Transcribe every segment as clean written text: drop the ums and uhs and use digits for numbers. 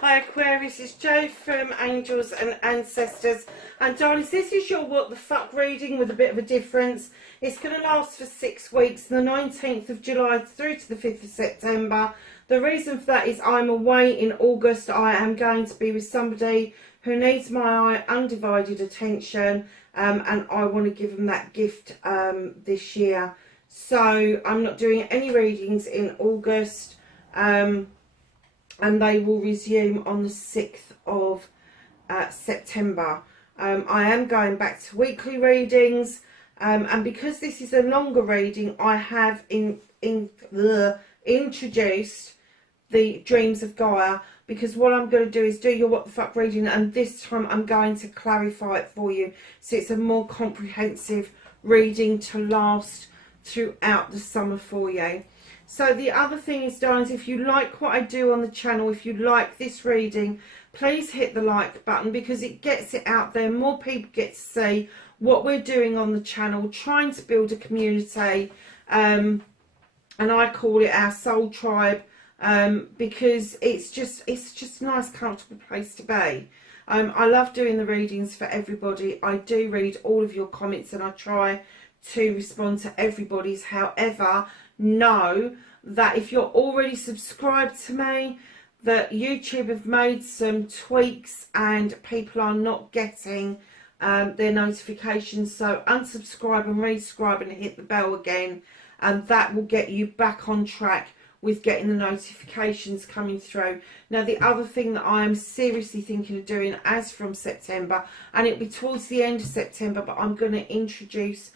Hi Aquarius, it's Jo from Angels and Ancestors. And darlings, this is your what the fuck reading with a bit of a difference. It's going to last for 6 weeks, the 19th of July through to the 5th of September. The reason for that is I'm away in August. I am going to be with somebody who needs my undivided attention, and I want to give them that gift this year. So I'm not doing any readings in August. And they will resume on the 6th of September. I am going back to weekly readings, and because this is a longer reading, I have introduced the Dreams of Gaia, because what I'm going to do is do your what the fuck reading, and this time I'm going to clarify it for you, so it's a more comprehensive reading to last throughout the summer for you. So the other thing is, darlings, if you like what I do on the channel, if you like this reading, please hit the like button, because it gets it out there. More people get to see what we're doing on the channel, trying to build a community, and I call it our soul tribe, because it's just a nice, comfortable place to be. I love doing the readings for everybody. I do read all of your comments and I try to respond to everybody's. However, know that if you're already subscribed to me, that YouTube have made some tweaks and people are not getting their notifications. So unsubscribe and resubscribe and hit the bell again, and that will get you back on track with getting the notifications coming through. Now, the other thing that I am seriously thinking of doing as from September, and it'll be towards the end of September, but I'm going to introduce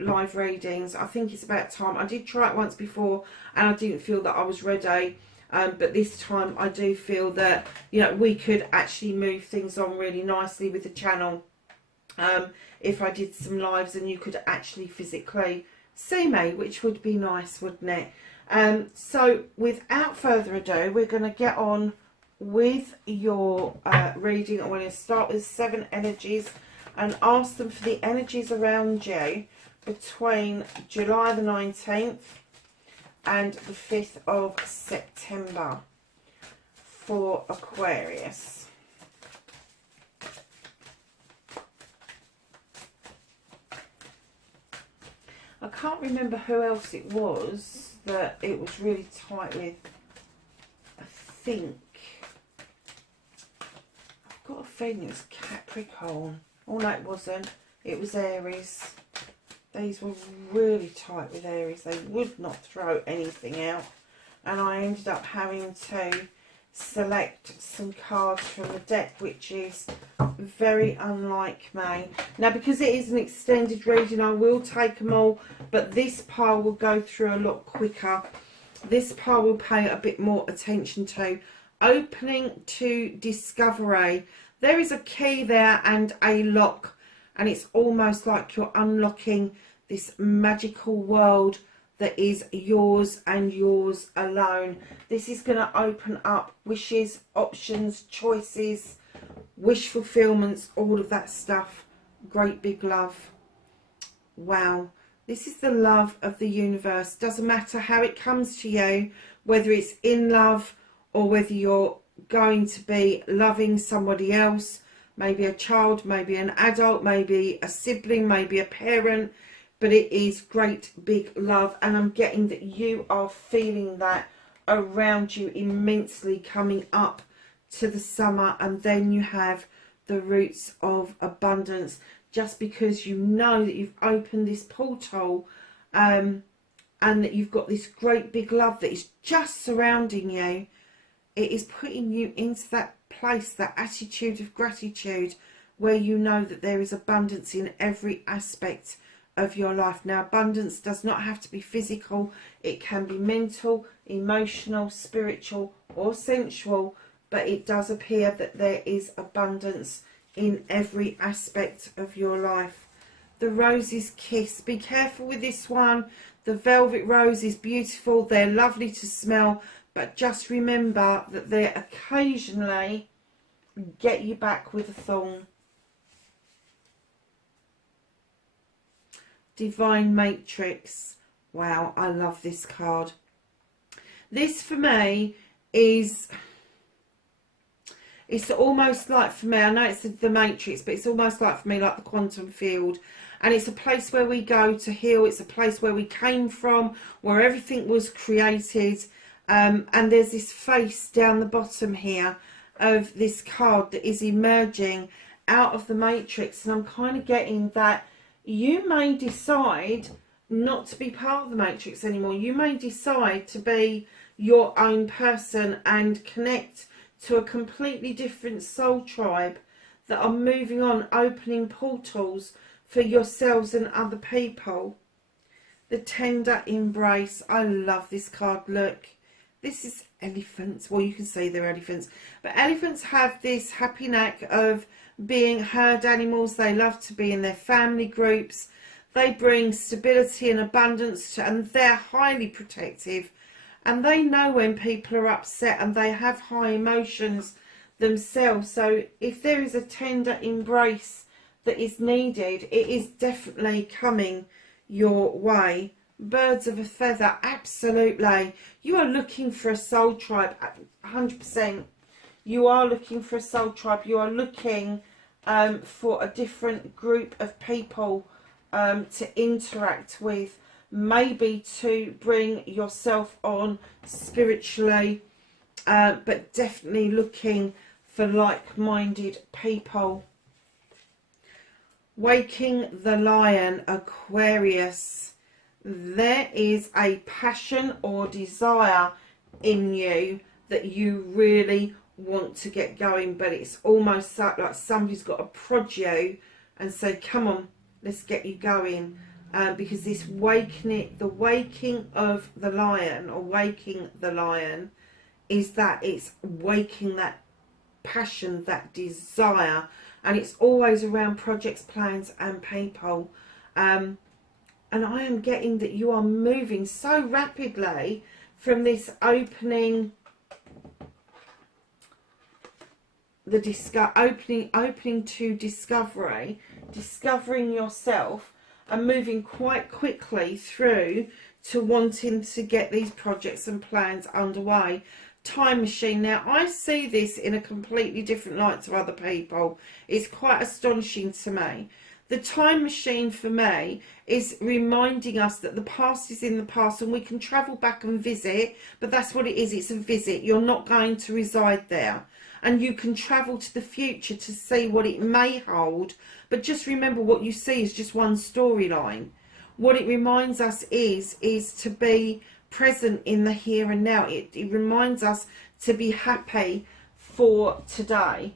live readings. I think it's about time. I did try it once before and I didn't feel that I was ready, but this time I do feel that, you know, we could actually move things on really nicely with the channel if I did some lives and you could actually physically see me, which would be nice, wouldn't it? So without further ado, we're going to get on with your reading. I'm going to start with 7 energies and ask them for the energies around you between July the 19th and the 5th of September for Aquarius. I can't remember who else it was that it was really tight with. I think I've got a feeling it was Capricorn. Oh no, it wasn't. It was Aries. These were really tight with Aries. They would not throw anything out. And I ended up having to select some cards from the deck, which is very unlike me. Now, because it is an extended reading, I will take them all, but this pile will go through a lot quicker. This pile will pay a bit more attention to. Opening to discovery. There is a key there and a lock, and it's almost like you're unlocking this magical world that is yours and yours alone. This is going to open up wishes, options, choices, wish fulfillments, all of that stuff. Great big love. Wow. This is the love of the universe. Doesn't matter how it comes to you, whether it's in love or whether you're going to be loving somebody else, maybe a child, maybe an adult, maybe a sibling, maybe a parent, but it is great big love, and I'm getting that you are feeling that around you immensely coming up to the summer. And then you have the roots of abundance, just because you know that you've opened this portal, and that you've got this great big love that is just surrounding you. It is putting you into that place, that attitude of gratitude, where you know that there is abundance in every aspect of your life. Now, abundance does not have to be physical. It can be mental, emotional, spiritual or sensual, but it does appear that there is abundance in every aspect of your life. The Rose's Kiss. Be careful with this one. The velvet rose is beautiful. They're lovely to smell, but just remember that they occasionally get you back with a thorn. Divine Matrix. Wow, I love this card. This for me is It's almost like, for me, I know it's the Matrix, but it's almost like, for me, like the quantum field. And it's a place where we go to heal. It's a place where we came from, where everything was created. And there's this face down the bottom here of this card that is emerging out of the Matrix. And I'm kind of getting that you may decide not to be part of the Matrix anymore. You may decide to be your own person and connect to a completely different soul tribe that are moving on, opening portals for yourselves and other people. The tender embrace. I love this card. Look, this is elephants. Well, you can say they're elephants, but elephants have this happy knack of being herd animals. They love to be in their family groups. They bring stability and abundance to, and they're highly protective, and they know when people are upset, and they have high emotions themselves. So if there is a tender embrace that is needed, it is definitely coming your way. Birds of a feather, absolutely. You are looking for a soul tribe, 100%. You are looking for a soul tribe. You are looking for a different group of people to interact with, maybe to bring yourself on spiritually, but definitely looking for like-minded people. Waking the Lion, Aquarius. There is a passion or desire in you that you really want to get going, but it's almost like somebody's got to prod you and say, come on, let's get you going. Because this the waking of the lion, or waking the lion, is that it's waking that passion, that desire, and it's always around projects, plans and people. And I am getting that you are moving so rapidly from this opening, opening to discovery, discovering yourself, and moving quite quickly through to wanting to get these projects and plans underway. Time machine. Now, I see this in a completely different light to other people. It's quite astonishing to me. The time machine for me is reminding us that the past is in the past, and we can travel back and visit, but that's what it is. It's a visit. You're not going to reside there. And you can travel to the future to see what it may hold, but just remember, what you see is just one storyline. What it reminds us is to be present in the here and now. It reminds us to be happy for today,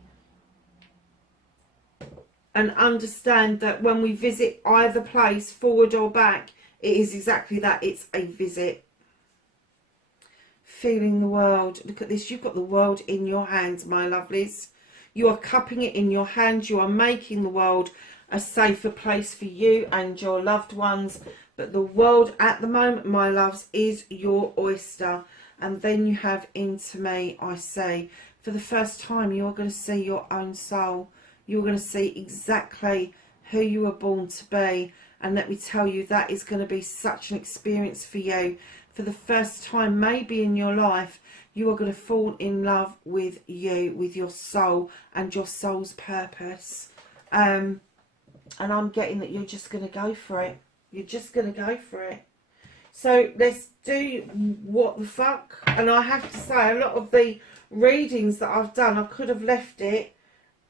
and understand that when we visit either place, forward or back, it is exactly that. It's a visit. Feeling the world. Look at this. You've got the world in your hands, my lovelies. You are cupping it in your hands. You are making the world a safer place for you and your loved ones. But the world at the moment, my loves, is your oyster. And then you have into me, I say, for the first time, you are going to see your own soul. You're going to see exactly who you were born to be. And let me tell you, that is going to be such an experience for you. For the first time, maybe in your life, you are going to fall in love with you, with your soul and your soul's purpose. And I'm getting that you're just going to go for it. You're just going to go for it. So let's do what the fuck. And I have to say, a lot of the readings that I've done, I could have left it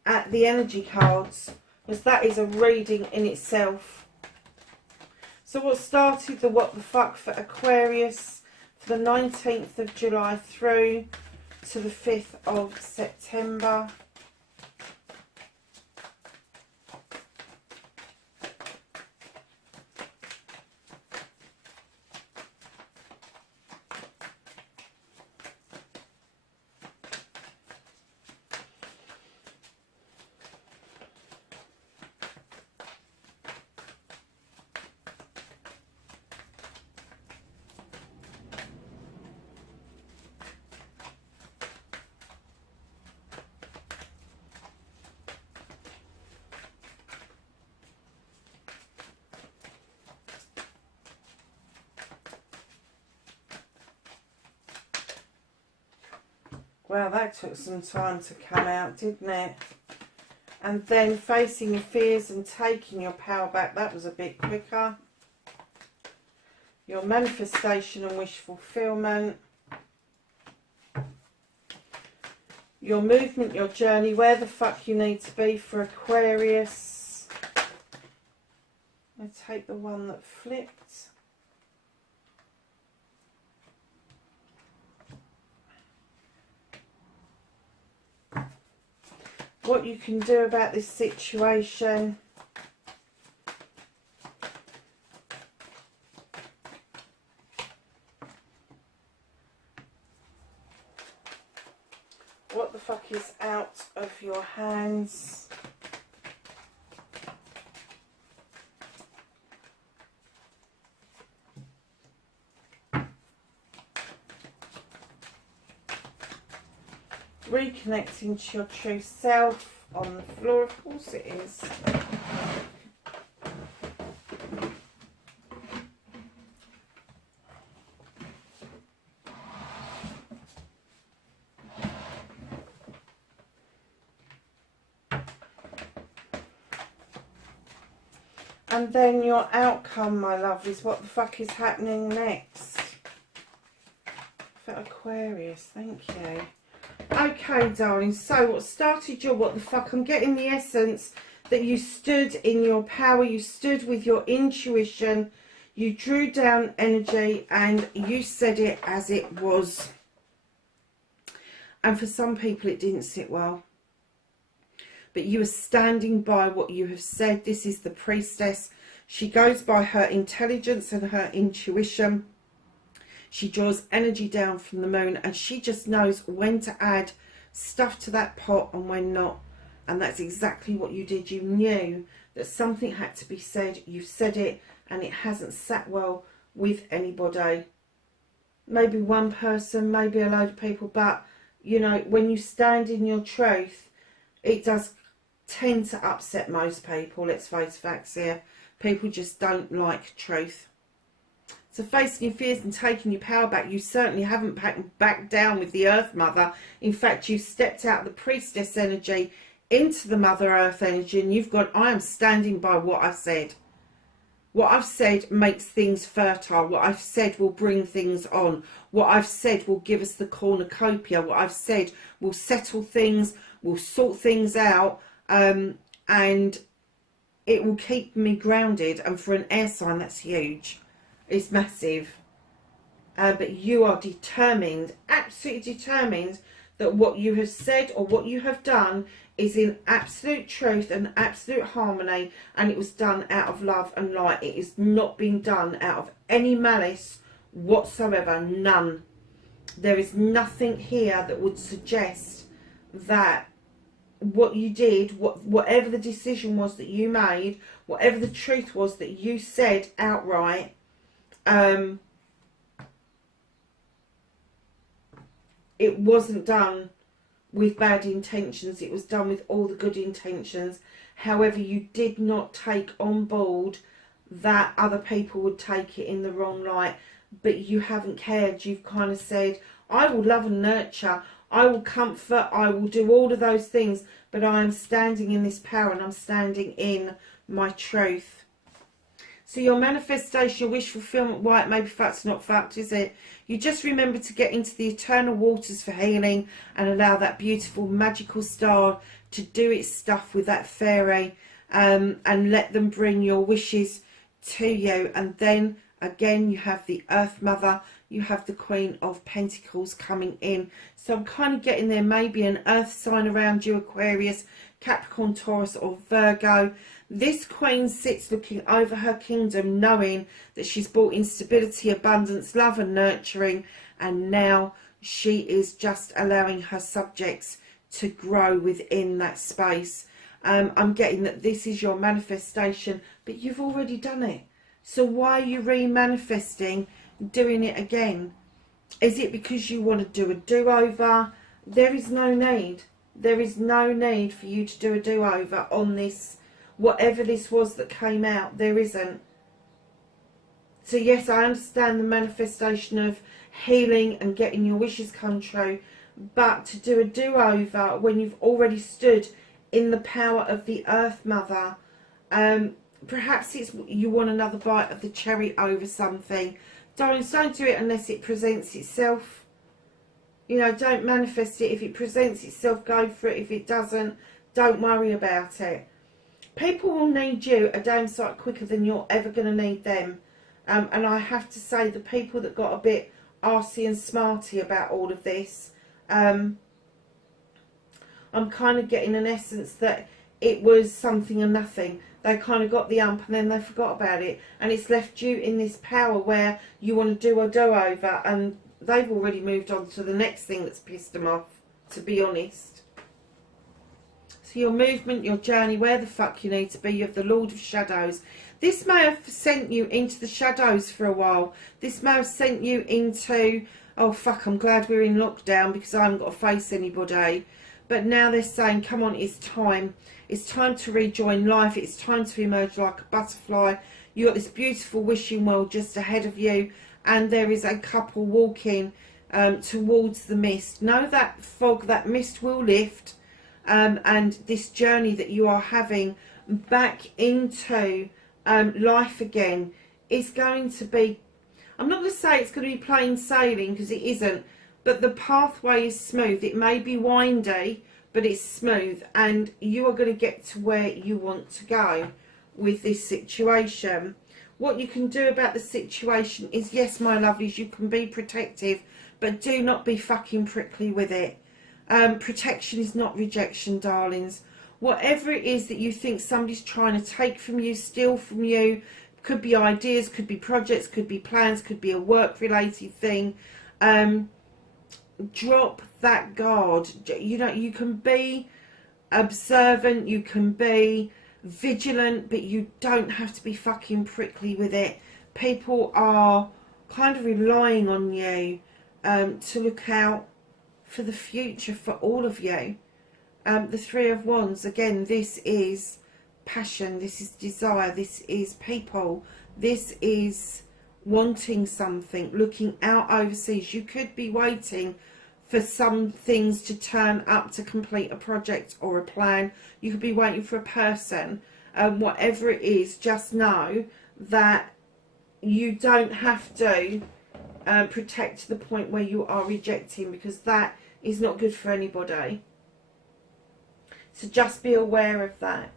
at the energy cards, because that is a reading in itself. So what started the what the fuck for Aquarius for the 19th of July through to the 5th of September. Well, that took some time to come out, didn't it? And then facing your fears and taking your power back, that was a bit quicker. Your manifestation and wish fulfillment. Your movement, your journey, where the fuck you need to be for Aquarius. I take the one that flipped. What you can do about this situation. What the fuck is out of your hands? Reconnecting to your true self on the floor, of course it is. And then your outcome, my love, is what the fuck is happening next. For Aquarius, thank you. Okay, darling, so what started your what the fuck? I'm getting the essence that you stood in your power, you stood with your intuition, you drew down energy and you said it as it was. And for some people it didn't sit well. But you are standing by what you have said. This is the priestess. She goes by her intelligence and her intuition. She draws energy down from the moon and she just knows when to add stuff to that pot and when not. And that's exactly what you did. You knew that something had to be said. You've said it and it hasn't sat well with anybody. Maybe one person, maybe a load of people. But, you know, when you stand in your truth, it does tend to upset most people. Let's face facts here. People just don't like truth. So facing your fears and taking your power back, you certainly haven't backed down with the Earth Mother. In fact, you've stepped out of the priestess energy into the Mother Earth energy and you've gone, I am standing by what I said. What I've said makes things fertile. What I've said will bring things on. What I've said will give us the cornucopia. What I've said will settle things, will sort things out, and it will keep me grounded. And for an air sign, that's huge. It's massive. But you are determined, absolutely determined, that what you have said or what you have done is in absolute truth and absolute harmony, and it was done out of love and light. It is not being done out of any malice whatsoever. None. There is nothing here that would suggest that what you did, whatever the decision was that you made, whatever the truth was that you said outright, it wasn't done with bad intentions. It was done with all the good intentions. However, you did not take on board that other people would take it in the wrong light, but you haven't cared. You've kind of said, I will love and nurture, I will comfort, I will do all of those things, but I am standing in this power and I'm standing in my truth. So your manifestation, your wish fulfillment, why it may be fucked, not fucked, is it? You just remember to get into the eternal waters for healing and allow that beautiful magical star to do its stuff with that fairy, and let them bring your wishes to you. And then again you have the Earth Mother, you have the Queen of Pentacles coming in. So I'm kind of getting there maybe an earth sign around you, Aquarius, Capricorn, Taurus or Virgo. This Queen sits looking over her kingdom, knowing that she's brought in stability, abundance, love and nurturing, and now she is just allowing her subjects to grow within that space. I'm getting that this is your manifestation, but you've already done it. So why are you re-manifesting, doing it again? Is it because you want to do a do-over? There is no need. There is no need for you to do a do-over on this. Whatever this was that came out, there isn't. So yes, I understand the manifestation of healing and getting your wishes come true, but to do a do-over when you've already stood in the power of the Earth Mother. Perhaps it's you want another bite of the cherry over something. Don't do it unless it presents itself. You know, don't manifest it. If it presents itself, go for it. If it doesn't, don't worry about it. People will need you a damn sight quicker than you're ever going to need them. And I have to say, the people that got a bit arsey and smarty about all of this, I'm kind of getting an essence that it was something and nothing. They kind of got the ump and then they forgot about it. And it's left you in this power where you want to do a do-over, and they've already moved on to the next thing that's pissed them off, to be honest. So your movement, your journey, where the fuck you need to be. You have the Lord of Shadows. This may have sent you into the shadows for a while. This may have sent you into, oh fuck, I'm glad we're in lockdown because I haven't got to face anybody. But now they're saying, come on, it's time. It's time to rejoin life. It's time to emerge like a butterfly. You've got this beautiful wishing world just ahead of you. And there is a couple walking towards the mist. Know that fog, that mist will lift. And this journey that you are having back into life again is going to be, I'm not going to say it's going to be plain sailing because it isn't. But the pathway is smooth. It may be windy, but it's smooth. And you are going to get to where you want to go with this situation. What you can do about the situation is, yes, my lovelies, you can be protective, but do not be fucking prickly with it. Protection is not rejection, darlings. Whatever it is that you think somebody's trying to take from you, steal from you, could be ideas, could be projects, could be plans, could be a work-related thing. Drop that guard. You know, you can be observant, you can be vigilant, but you don't have to be fucking prickly with it. People are kind of relying on you to look out for the future for all of you. The Three of Wands, again, this is passion, this is desire, this is people, this is wanting something, looking out overseas. You could be waiting for some things to turn up to complete a project or a plan. You could be waiting for a person. Whatever it is, just know that you don't have to protect to the point where you are rejecting, because that is not good for anybody. So just be aware of that.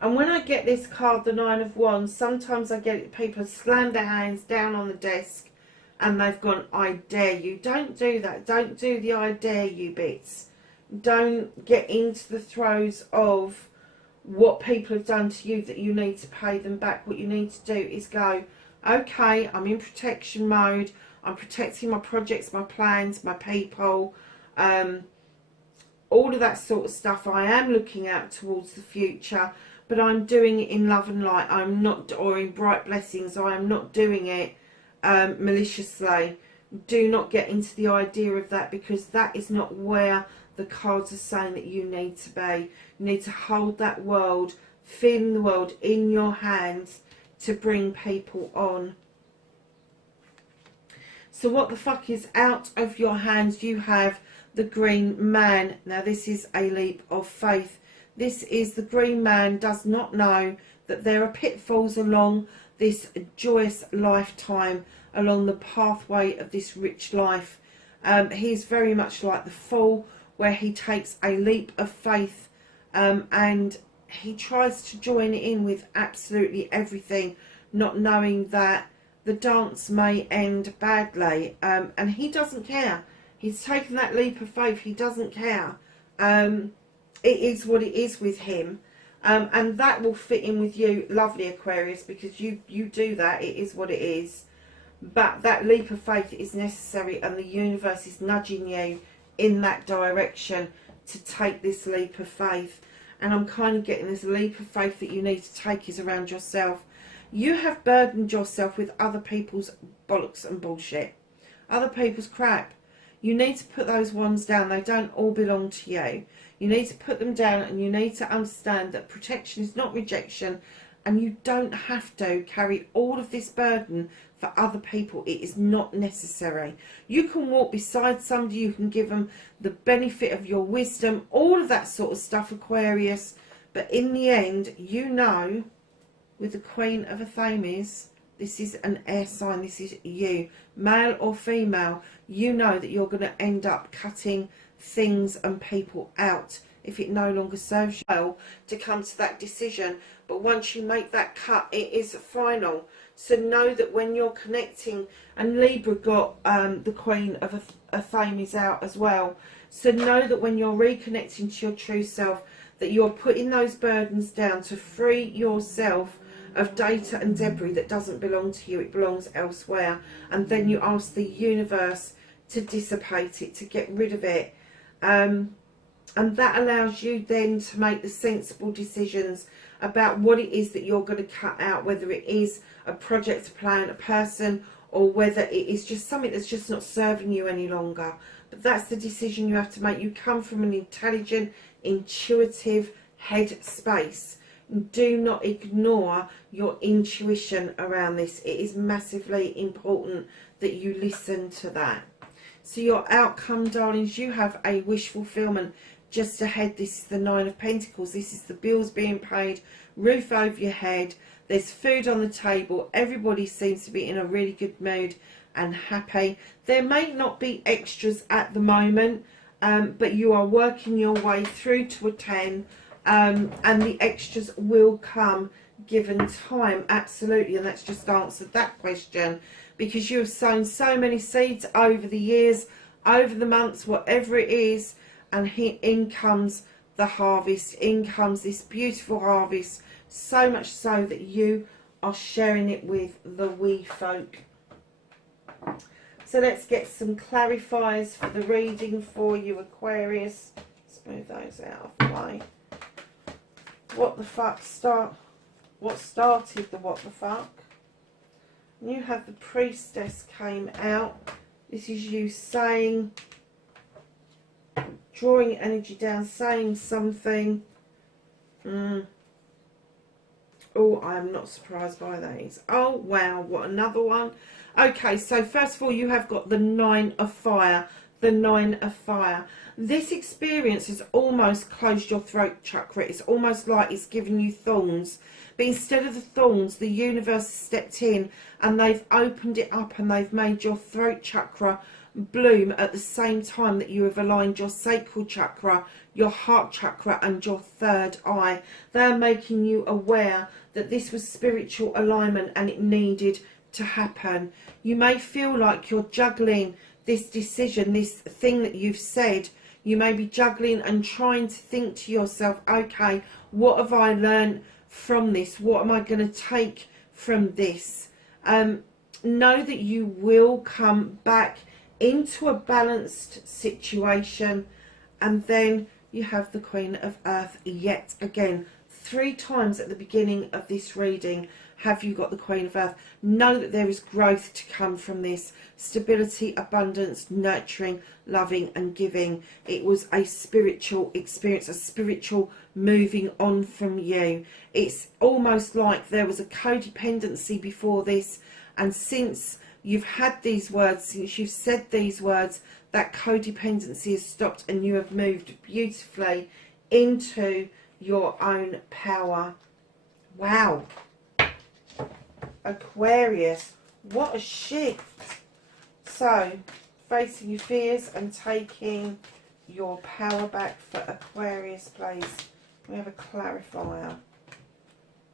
And when I get this card, the Nine of Wands, sometimes I get people slam their hands down on the desk and they've gone, I dare you. Don't do that. Don't do the I dare you bits. Don't get into the throes of what people have done to you that you need to pay them back. What you need to do is go, okay, I'm in protection mode. I'm protecting my projects, my plans, my people, all of that sort of stuff. I am looking out towards the future, but I'm doing it in love and light. I'm not, or in bright blessings. I am not doing it maliciously. Do not get into the idea of that, because that is not where the cards are saying that you need to be. You need to hold that world, feel the world in your hands to bring people on. So what the fuck is out of your hands? You have the Green Man. Now this is a leap of faith. This is the Green Man does not know that there are pitfalls along this joyous lifetime, along the pathway of this rich life. He's very much like the Fool, where he takes a leap of faith and he tries to join in with absolutely everything, not knowing that the dance may end badly, and he doesn't care. He's taken that leap of faith. He doesn't care. It is what it is with him, and that will fit in with you, lovely Aquarius, because you do that. It is what it is. But that leap of faith is necessary, and the universe is nudging you in that direction to take this leap of faith. And I'm kind of getting this leap of faith that you need to take is around yourself. You have burdened yourself with other people's bollocks and bullshit, other people's crap. You need to put those ones down. They don't all belong to you. You need to put them down, and you need to understand that protection is not rejection, and you don't have to carry all of this burden for other people. It is not necessary. You can walk beside somebody, you can give them the benefit of your wisdom, all of that sort of stuff, Aquarius. But in the end, you know, with the Queen of Athames, this is an air sign, this is you, male or female, you know that you're going to end up cutting things and people out if it no longer serves you well to come to that decision. But once you make that cut, it is final. So know that when you're connecting, and Libra got the Queen of Athames out as well, so know that when you're reconnecting to your true self, that you're putting those burdens down to free yourself of data and debris that doesn't belong to you, it belongs elsewhere. And then you ask the universe to dissipate it, to get rid of it. And that allows you then to make the sensible decisions about what it is that you're going to cut out, whether it is a project, a plan, a person, or whether it is just something that's just not serving you any longer. But that's the decision you have to make. You come from an intelligent, intuitive head space. Do not ignore your intuition around this. It is massively important that you listen to that. So your outcome, darlings, you have a wish fulfillment just ahead. This is the Nine of Pentacles. This is the bills being paid, roof over your head. There's food on the table. Everybody seems to be in a really good mood and happy. There may not be extras at the moment, but you are working your way through to a 10. And the extras will come given time, absolutely. And that's just answered that question, because you have sown so many seeds over the years, over the months, whatever it is, and in comes the harvest, in comes this beautiful harvest, so much so that you are sharing it with the wee folk. So let's get some clarifiers for the reading for you, Aquarius. Smooth those out of the way. What the fuck what started the what the fuck? You have the Priestess came out. This is you saying, drawing energy down, saying something. Oh, I am not surprised by these. Oh, wow, what another one. Okay, so first of all, you have got the Nine of Fire. The Nine of Fire. This experience has almost closed your throat chakra. It's almost like it's giving you thorns. But instead of the thorns, the universe has stepped in and they've opened it up and they've made your throat chakra bloom at the same time that you have aligned your sacral chakra, your heart chakra and your third eye. They are making you aware that this was spiritual alignment and it needed to happen. You may feel like you're juggling this decision, this thing that you've said. You may be juggling and trying to think to yourself, okay, what have I learned from this? What am I going to take from this? Know that you will come back into a balanced situation. And then you have the Queen of Earth yet again. 3 times at the beginning of this reading have you got the Queen of Earth. Know that there is growth to come from this. Stability, abundance, nurturing, loving and giving. It was a spiritual experience, a spiritual moving on from you. It's almost like there was a codependency before this, and since you've had these words, since you've said these words, that codependency has stopped and you have moved beautifully into your own power. Wow. Aquarius, what a shift. So, facing your fears and taking your power back for Aquarius, please. We have a clarifier.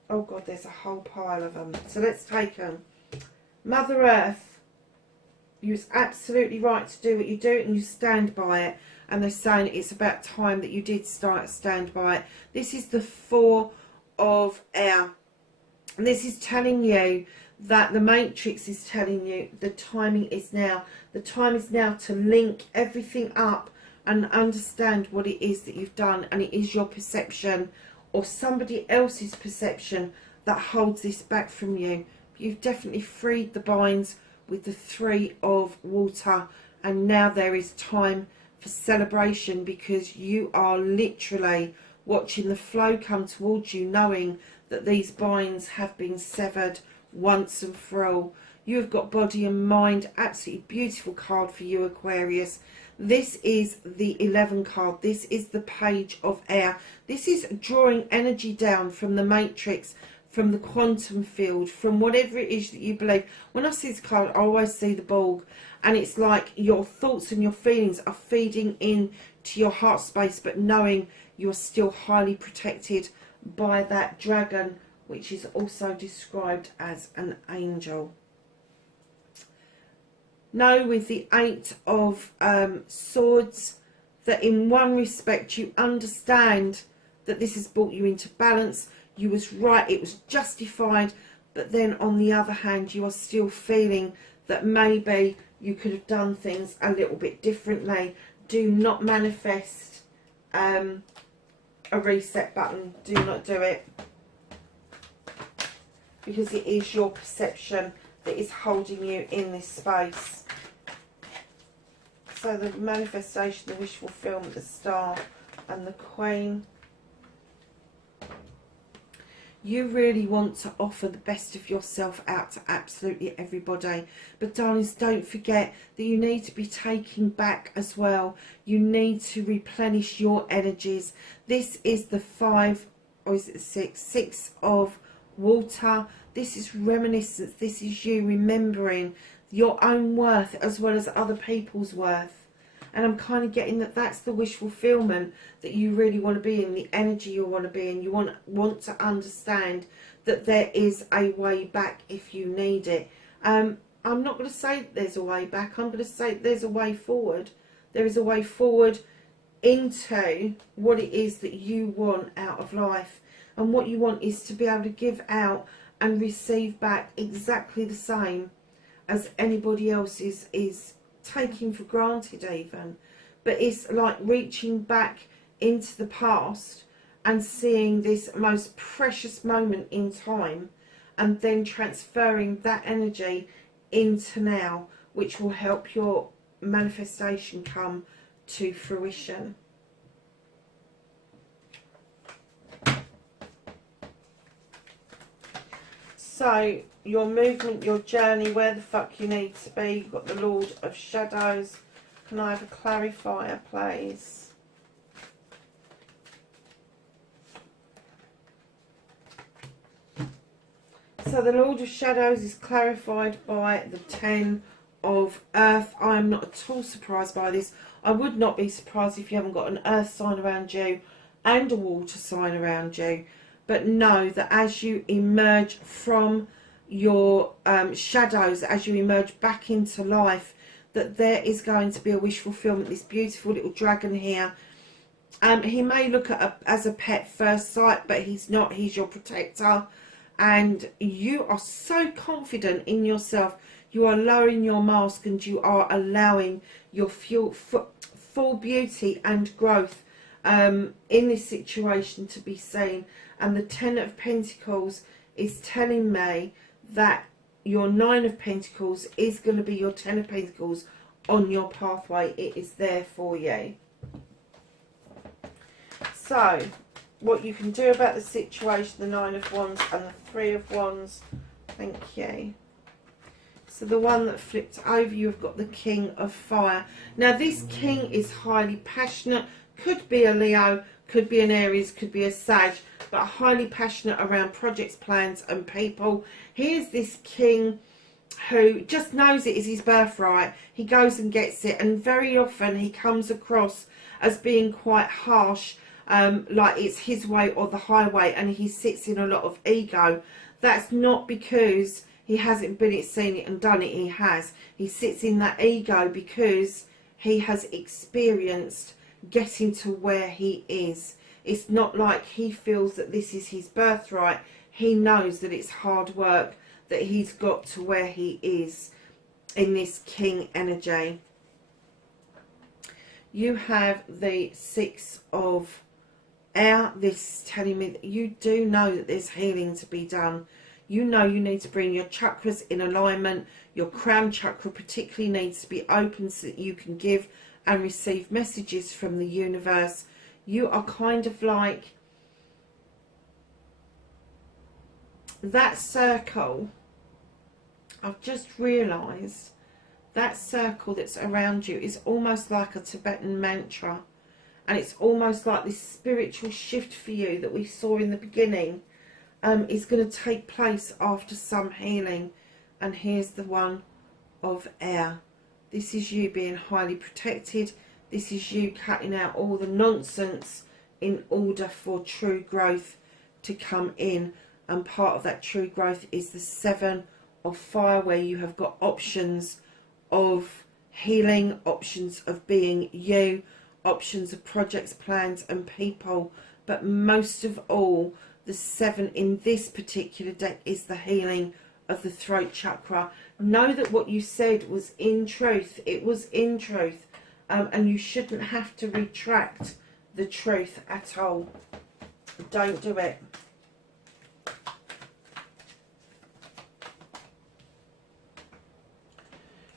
Oh God, there's a whole pile of them. So let's take them. Mother Earth, you was absolutely right to do what you do and you stand by it. And they're saying it's about time that you did stand by it. This is the 4 of Air. And this is telling you that the Matrix is telling you the timing is now. The time is now to link everything up and understand what it is that you've done. And it is your perception or somebody else's perception that holds this back from you. You've definitely freed the binds with the 3 of Water. And now there is time for celebration, because you are literally watching the flow come towards you, knowing that these binds have been severed once and for all. You have got body and mind. Absolutely beautiful card for you, Aquarius. This is the 11 card. This is the Page of Air. This is drawing energy down from the matrix, from the quantum field, from whatever it is that you believe. When I see this card, I always see the ball, and it's like your thoughts and your feelings are feeding in to your heart space, but knowing you're still highly protected by that dragon, which is also described as an angel. Know with the 8 of Swords that in one respect you understand that this has brought you into balance. You was right, it was justified, but then on the other hand you are still feeling that maybe you could have done things a little bit differently. Do not manifest a reset button. Do not do it, because it is your perception that is holding you in this space. So the manifestation, the wish fulfillment, the Star and the Queen. You really want to offer the best of yourself out to absolutely everybody. But darlings, don't forget that you need to be taking back as well. You need to replenish your energies. This is the 5, or is it the 6? 6 of Water. This is reminiscence. This is you remembering your own worth as well as other people's worth. And I'm kind of getting that that's the wish fulfillment that you really want to be in, the energy you want to be in. You want to understand that there is a way back if you need it. I'm not going to say that there's a way back. I'm going to say there's a way forward. There is a way forward into what it is that you want out of life. And what you want is to be able to give out and receive back exactly the same as anybody else is taking for granted even. But it's like reaching back into the past and seeing this most precious moment in time, and then transferring that energy into now, which will help your manifestation come to fruition. So your movement, your journey, where the fuck you need to be. You've got the Lord of Shadows. Can I have a clarifier, please? So the Lord of Shadows is clarified by the 10 of Earth. I am not at all surprised by this. I would not be surprised if you haven't got an Earth sign around you and a water sign around you. But know that as you emerge from your shadows, as you emerge back into life, that there is going to be a wish fulfillment. This beautiful little dragon here. He may look at as a pet first sight, but he's not. He's your protector. And you are so confident in yourself. You are lowering your mask and you are allowing your full beauty and growth in this situation to be seen. And the 10 of Pentacles is telling me that your 9 of Pentacles is going to be your 10 of Pentacles on your pathway. It is there for you. So, what you can do about the situation, the 9 of Wands and the 3 of Wands. Thank you. So the one that flipped over, you've got the King of Fire. Now this King is highly passionate. Could be a Leo, could be an Aries, could be a Sag, but highly passionate around projects, plans and people. Here's this King who just knows it is his birthright. He goes and gets it, and very often he comes across as being quite harsh, like it's his way or the highway, and he sits in a lot of ego. That's not because he hasn't been it, seen it and done it. He has. He sits in that ego because he has experienced getting to where he is. It's not like he feels that this is his birthright. He knows that it's hard work that he's got to where he is in this King energy. You have the 6 of Air. This is telling me that you do know that there's healing to be done. You know you need to bring your chakras in alignment. Your crown chakra particularly needs to be open so that you can give and receive messages from the universe. You are kind of like that circle. I've just realised that circle that's around you is almost like a Tibetan mantra. And it's almost like this spiritual shift for you that we saw in the beginning is going to take place after some healing. And here's the one of air. This is you being highly protected. This is you cutting out all the nonsense in order for true growth to come in. And part of that true growth is the 7 of fire, where you have got options of healing, options of being you, options of projects, plans and people. But most of all, the 7 in this particular deck is the healing of the throat chakra. Know that what you said was in truth. It was in truth. And you shouldn't have to retract the truth at all. Don't do it.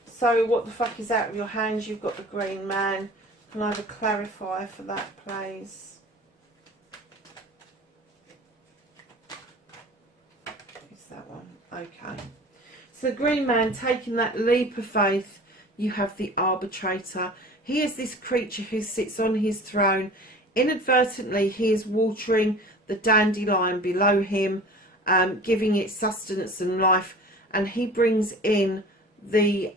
So what the fuck is out of your hands? You've got the green man. Can I have a clarifier for that, please? Is that one? Okay. So the green man taking that leap of faith. You have the arbitrator. He is this creature who sits on his throne. Inadvertently, he is watering the dandelion below him, giving it sustenance and life. And he brings in the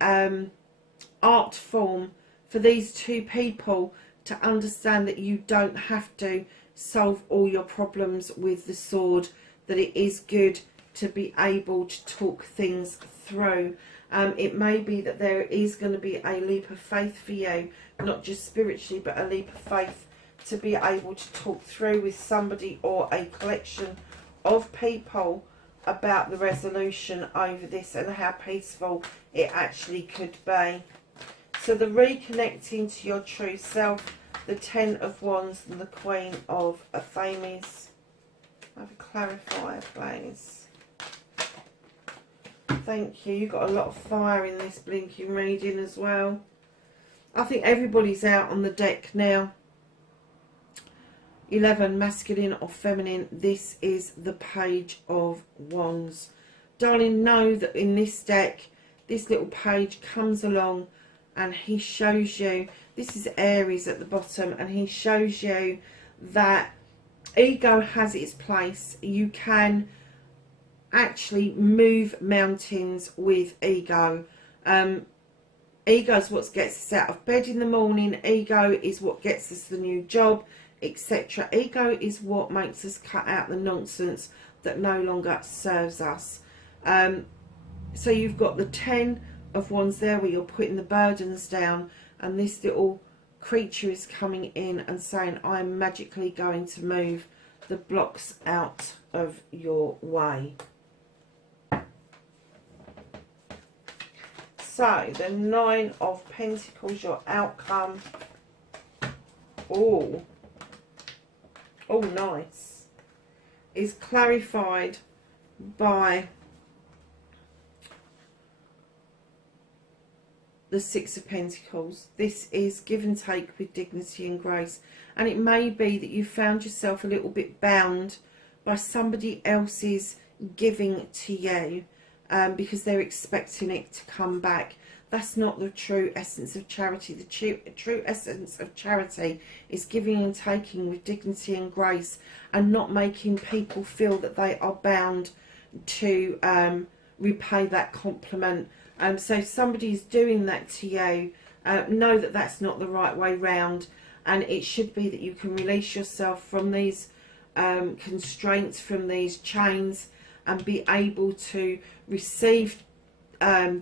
art form for these two people to understand that you don't have to solve all your problems with the sword, that it is good to be able to talk things through. It may be that there is going to be a leap of faith for you, not just spiritually, but a leap of faith to be able to talk through with somebody or a collection of people about the resolution over this and how peaceful it actually could be. So the reconnecting to your true self, the 10 of Wands and the Queen of Aphames. Have a clarifier, please. Thank you. You've got a lot of fire in this blinking reading as well. I think everybody's out on the deck now. 11, masculine or feminine. This is the Page of Wands. Darling, know that in this deck, this little page comes along and he shows you, this is Aries at the bottom, and he shows you that ego has its place. You can actually move mountains with ego. Ego is what gets us out of bed in the morning. Ego is what gets us the new job, etc. Ego is what makes us cut out the nonsense that no longer serves us. So you've got the 10 of Wands there, where you're putting the burdens down, and this little creature is coming in and saying, I'm magically going to move the blocks out of your way. So the 9 of Pentacles, your outcome. Oh, nice. Is clarified by the 6 of Pentacles. This is give and take with dignity and grace. And it may be that you found yourself a little bit bound by somebody else's giving to you, because they're expecting it to come back. That's not the true essence of charity. The true essence of charity is giving and taking with dignity and grace, and not making people feel that they are bound to repay that compliment. So somebody's doing that to you. Know that that's not the right way round, and it should be that you can release yourself from these constraints, from these chains, and be able to receive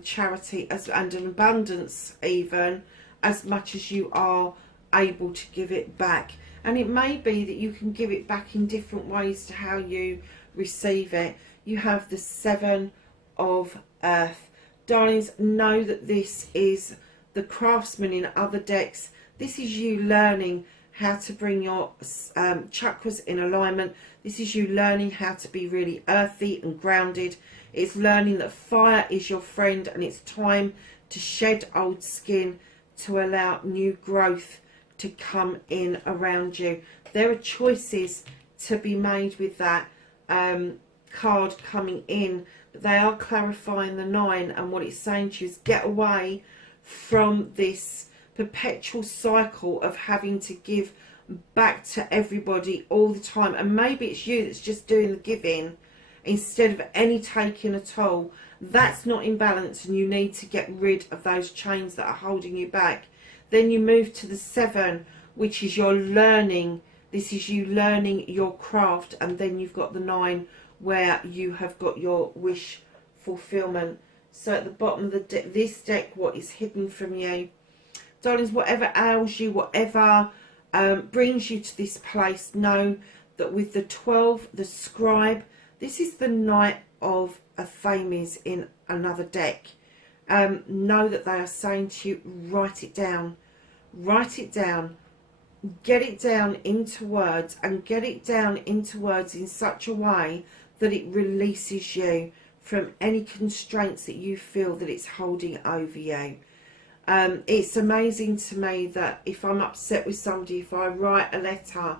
charity and an abundance, even as much as you are able to give it back. And it may be that you can give it back in different ways to how you receive it. You have the 7 of Earth. Darlings, know that this is the craftsman in other decks. This is you learning how to bring your chakras in alignment. This is you learning how to be really earthy and grounded. It's learning that fire is your friend, and it's time to shed old skin to allow new growth to come in around you. There are choices to be made with that card coming in, but they are clarifying the 9, and what it's saying to you is get away from this perpetual cycle of having to give back to everybody all the time. And maybe it's you that's just doing the giving instead of any taking at all. That's not in balance, and you need to get rid of those chains that are holding you back. Then you move to the 7, which is your learning. This is you learning your craft. And then you've got the 9, where you have got your wish fulfillment. So at the bottom of this deck, what is hidden from you? Darlings, whatever ails you, whatever brings you to this place, know that with the 12, the scribe, this is the Knight of Athames in another deck. Know that they are saying to you, write it down. Write it down. Get it down into words, and get it down into words in such a way that it releases you from any constraints that you feel that it's holding over you. It's amazing to me that if I'm upset with somebody, if I write a letter,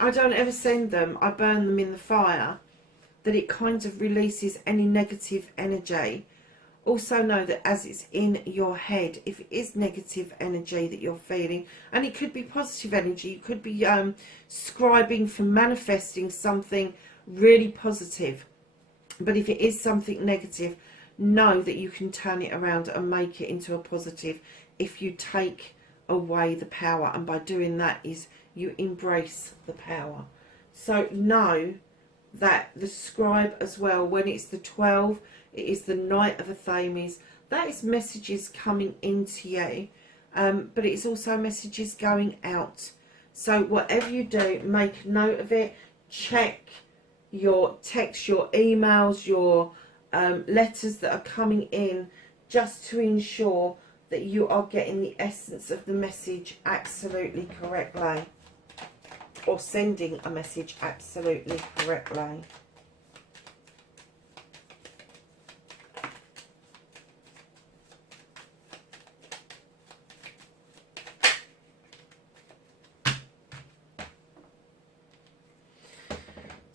I don't ever send them, I burn them in the fire, that it kind of releases any negative energy. Also know that as it's in your head, if it is negative energy that you're feeling, and it could be positive energy, you could be scribing for manifesting something really positive, but if it is something negative, know that you can turn it around and make it into a positive if you take away the power, and by doing that is you embrace the power. So know that the scribe as well, when it's the 12, it is the Knight of Athames. That is messages coming into you, but it's also messages going out. So whatever you do, make note of it. Check your texts, your emails, your letters that are coming in, just to ensure that you are getting the essence of the message absolutely correctly, or sending a message absolutely correctly.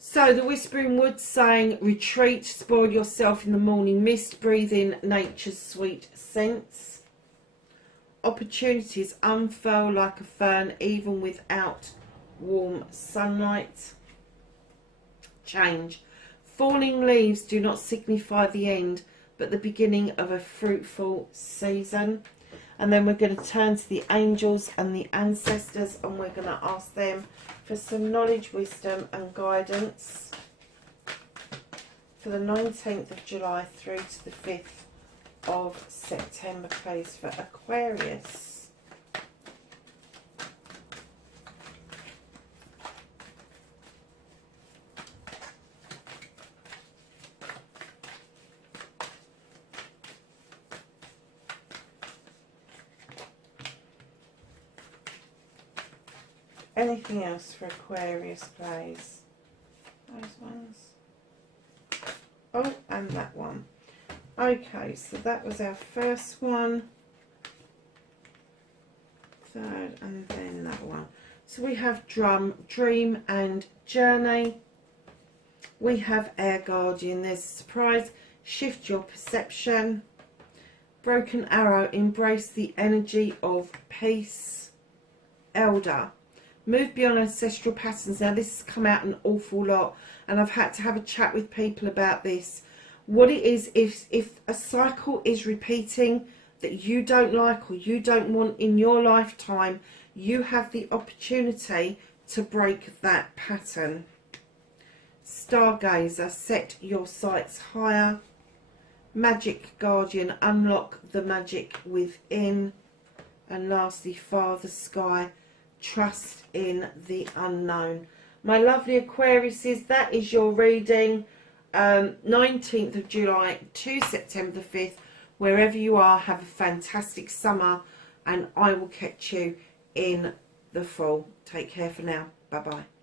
So the Whispering Woods saying, retreat, spoil yourself in the morning mist, breathe in nature's sweet scents. Opportunities unfurl like a fern, even without warm sunlight. Change. Falling leaves do not signify the end, but the beginning of a fruitful season. And then we're going to turn to the angels and the ancestors, and we're going to ask them for some knowledge, wisdom and guidance for the 19th of July through to the 5th of September, please, for Aquarius. Anything else for Aquarius, please? Those ones. Oh, and that one. Okay, so that was our first one. Third, and then that one. So we have dream and journey. We have air guardian. There's a surprise. Shift your perception. Broken arrow. Embrace the energy of peace. Elder. Move beyond ancestral patterns. Now this has come out an awful lot, and I've had to have a chat with people about this. What it is, if a cycle is repeating that you don't like or you don't want in your lifetime, you have the opportunity to break that pattern. Stargazer, set your sights higher. Magic guardian, unlock the magic within. And lastly, Father Sky, trust in the unknown. My lovely Aquariuses, that is your reading. 19th of July to September the 5th. Wherever you are, have a fantastic summer, and I will catch you in the fall. Take care for now. Bye bye.